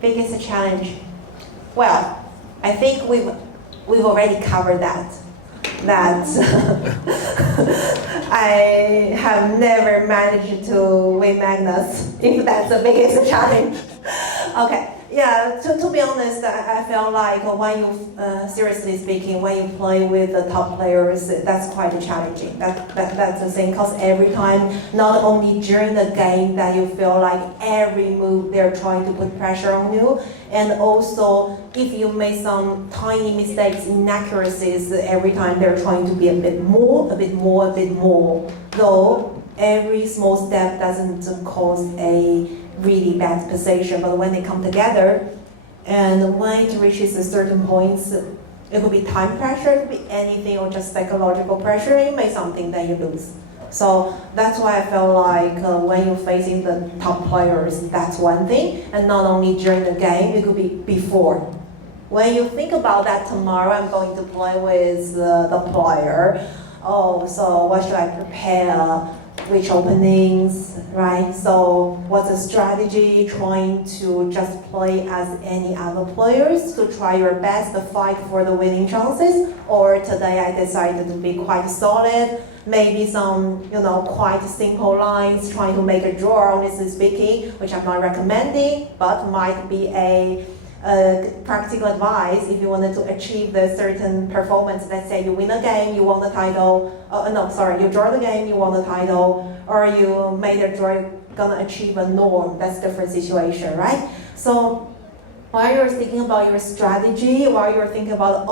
Biggest challenge? Well, I think we've already covered that. I have never managed to win Magnus, if that's the biggest challenge. Okay, yeah, to be honest, I feel like when you, seriously speaking, when you play with the top players, that's quite challenging. That's the thing, because every time, not only during the game that you feel like every move they're trying to put pressure on you, and also if you make some tiny mistakes, inaccuracies, every time they're trying to be a bit more. Though every small step doesn't cause a really bad position, but when they come together, and when it reaches a certain points, it could be time pressure, it could be anything, or just psychological pressure, you make something that you lose. So that's why I feel like when you're facing the top players, that's one thing, and not only during the game, it could be before. When you think about that, tomorrow I'm going to play with the player, so what should I prepare? Which openings, right? So what's the strategy? Trying to just play as any other players to try your best to fight for the winning chances? Or today I decided to be quite solid, maybe some, quite simple lines, trying to make a draw, honestly speaking, which I'm not recommending, but might be a practical advice if you wanted to achieve the certain performance. Let's say you win a game, you won the title. You draw the game, you won the title, or you made a draw, gonna achieve a norm. That's different situation, right? So while you're thinking about your strategy, while you're thinking about,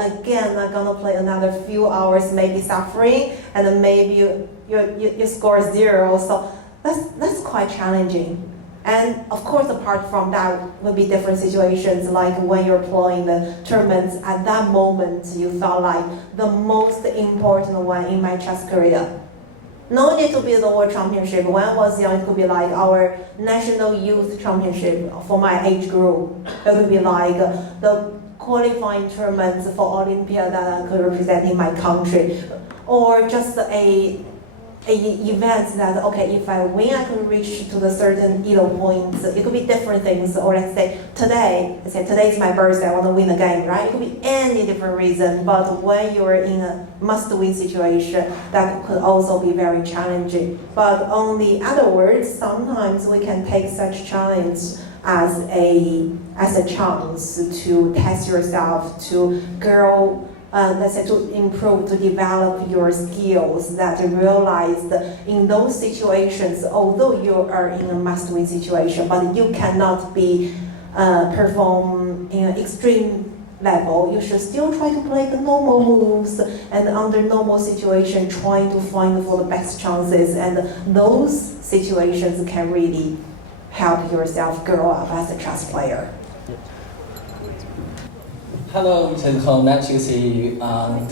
again, I'm gonna play another few hours, maybe suffering, and then maybe you score 0. So that's quite challenging. And of course, apart from that, will be different situations, like when you're playing the tournaments. At that moment, you felt like the most important one in my chess career. No need to be the World Championship. When I was young, it could be like our National Youth Championship for my age group. It would be like the qualifying tournaments for Olympia that I could represent in my country. Or just a event that, okay, if I win, I could reach to the certain points. It could be different things. Or let's say today is my birthday, I want to win the game, right? It could be any different reason. But when you're in a must-win situation, that could also be very challenging. But on the other words, sometimes we can take such challenge as a chance to test yourself, to grow. Let's say to improve, to develop your skills, that realize that in those situations, although you are in a must-win situation, but you cannot be perform in an extreme level. You should still try to play the normal moves, and under normal situation, trying to find for the best chances. And those situations can really help yourself grow up as a chess player. Hello, Mr. Hou, nice to see you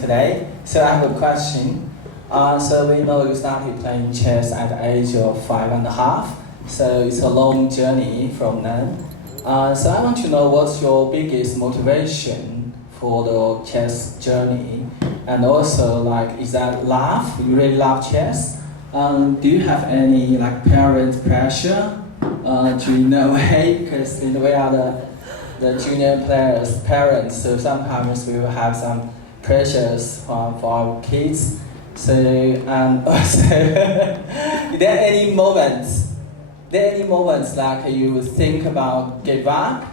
today. So I have a question. So we know you started playing chess at the age of 5.5. So it's a long journey from then. So I want to know what's your biggest motivation for the chess journey, and also is that love? You really love chess. Do you have any parent pressure? Because we are the junior players' parents, so sometimes we will have some pressures for our kids. So also, is there any moments like you think about give up,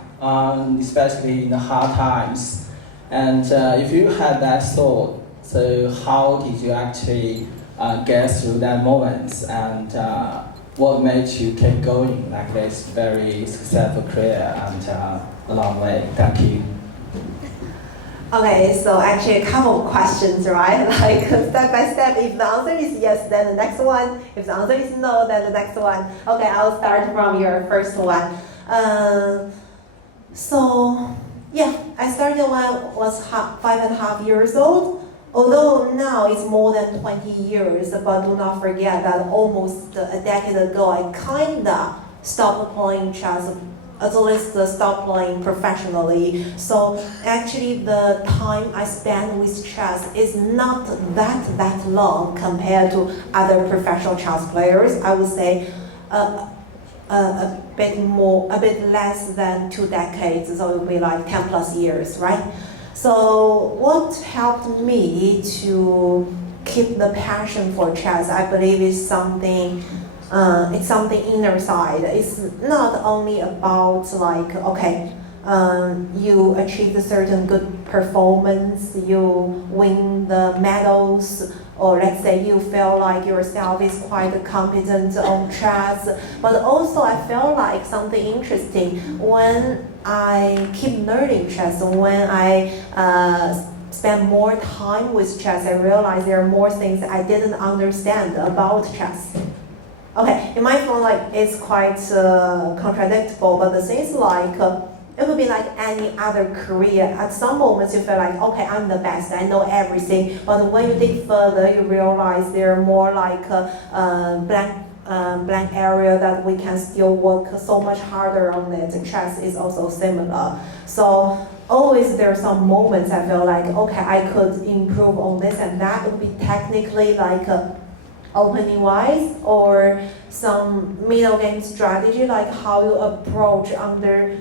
especially in the hard times? And if you had that thought, so how did you actually get through that moment, and what made you keep going like this very successful career and a long way? Thank you. Okay, so actually a couple of questions, right? Like step by step, if the answer is yes, then the next one. If the answer is no, then the next one. Okay, I'll start from your first one. So yeah, I started when I was 5.5 years old. Although now it's more than 20 years, but do not forget that almost a decade ago, I kinda stopped playing chess, at least stopped playing professionally. So actually the time I spend with chess is not that long compared to other professional chess players. I would say a bit less than 2 decades, so it would be like 10 plus years, right? So what helped me to keep the passion for chess, I believe, is something. It's something inner side. It's not only about you achieve a certain good performance, you win the medals, or let's say you feel like yourself is quite competent on chess. But also I felt like something interesting when I keep learning chess, when I spend more time with chess, I realized there are more things I didn't understand about chess. Okay, it might feel like it's quite contradictory, but the thing is it would be like any other career. At some moments you feel like, okay, I'm the best, I know everything. But when you dig further, you realize there are more blank area that we can still work so much harder on it. Chess is also similar. So always there are some moments I feel like, okay, I could improve on this and that. It would be technically opening wise, or some middle game strategy, like how you approach under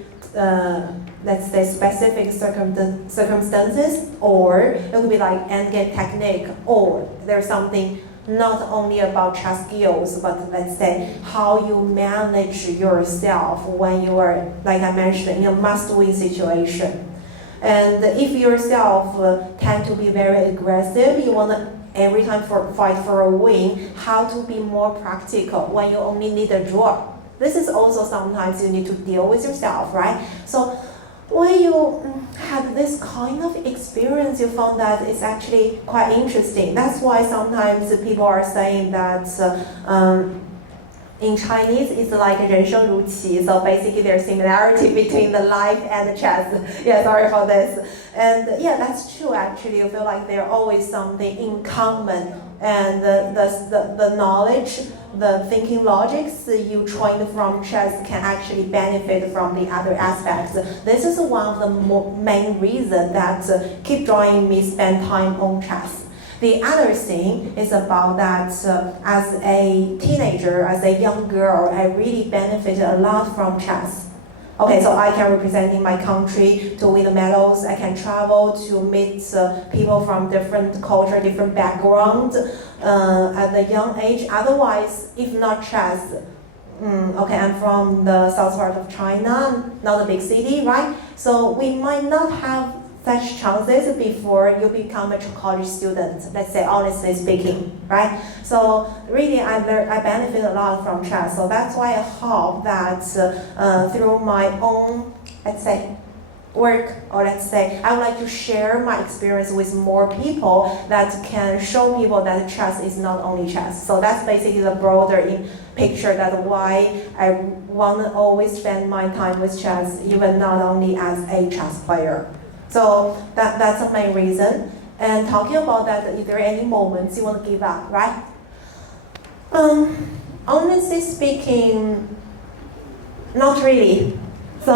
let's say specific circumstances, or it would be like end game technique, or there's something not only about chess skills, but let's say how you manage yourself when you are, like I mentioned, in a must-win situation. And if yourself tend to be very aggressive, you want to every time fight for a win, how to be more practical when you only need a draw. This is also sometimes you need to deal with yourself, right? So when you had this kind of experience, you found that it's actually quite interesting. That's why sometimes people are saying that in Chinese, it's like 人生如棋. So basically, there's similarity between the life and the chess. Yeah, sorry for this. And yeah, that's true. Actually, you feel like there's always something in common, and the knowledge, the thinking logics you trained from chess can actually benefit from the other aspects. This is one of the main reasons that keep drawing me spend time on chess. The other thing is about that as a teenager, as a young girl, I really benefited a lot from chess. Okay, so I can represent in my country to win the medals. I can travel to meet people from different culture, different background at a young age. Otherwise, if not chess, okay, I'm from the south part of China, not a big city, right? So we might not have such chances before you become a college student, let's say, honestly speaking, right? So really, I benefit a lot from chess. So that's why I hope that through my own, let's say, work, or let's say, I would like to share my experience with more people that can show people that chess is not only chess. So that's basically the broader picture that why I want to always spend my time with chess, even not only as a chess player. So that's the main reason. And talking about that, is there any moments you want to give up, right? Honestly speaking, not really. So